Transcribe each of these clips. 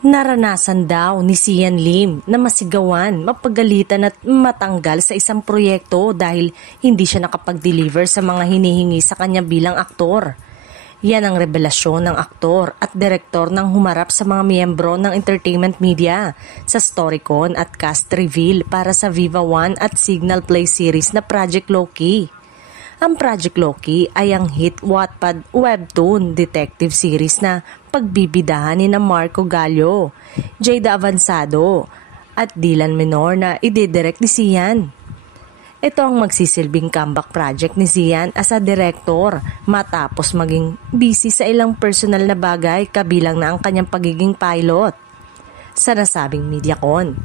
Naranasan daw ni Sian Lim na masigawan, mapagalitan at matanggal sa isang proyekto dahil hindi siya nakapag-deliver sa mga hinihingi sa kanya bilang aktor. Yan ang revelasyon ng aktor at direktor nang humarap sa mga miyembro ng entertainment media sa Storycon at cast reveal para sa Viva One at Signal Play series na Project Loki. Ang Project Loki ay ang hit Wattpad webtoon detective series na pagbibidahan ni na Marco Gallio, Jada Avanzado at Dylan Menor na ididirect ni Sian. Ito ang magsisilbing comeback project ni Sian as a director matapos maging busy sa ilang personal na bagay kabilang na ang kanyang pagiging pilot. Sa nasabing MediaCon,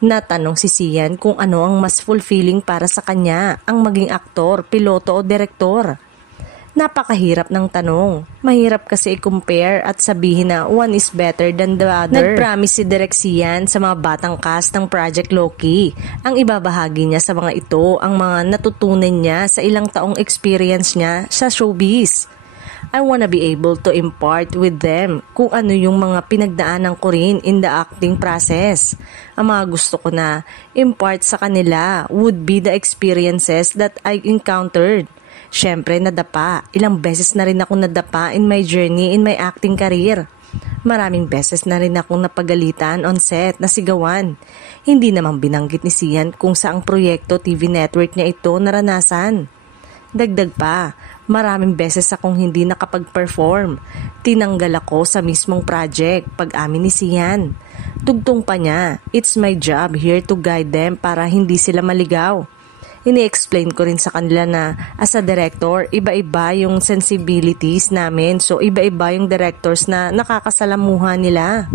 natanong si Sian kung ano ang mas fulfilling para sa kanya, ang maging aktor, piloto o direktor. Napakahirap ng tanong. Mahirap kasi i-compare at sabihin na one is better than the other. Nag-promise si Direk Sian sa mga batang cast ng Project Loki. Ang ibabahagi niya sa mga ito ang mga natutunan niya sa ilang taong experience niya sa showbiz. I wanna be able to impart with them kung ano yung mga pinagdaanan ko rin in the acting process. Ang mga gusto ko na impart sa kanila would be the experiences that I encountered. Siyempre nadapa, ilang beses na rin ako nadapa in my journey in my acting career. Maraming beses na rin akong napagalitan on set, nasigawan. Hindi naman binanggit ni Sian kung saang proyekto TV network niya ito naranasan. Dagdag pa, maraming beses akong hindi nakapag-perform. Tinanggal ako sa mismong project, pag-amin ni Sian. Tugtong pa niya, it's my job here to guide them para hindi sila maligaw. Ini-explain ko rin sa kanila na as a director, iba-iba yung sensibilities namin. So iba-iba yung directors na nakakasalamuha nila.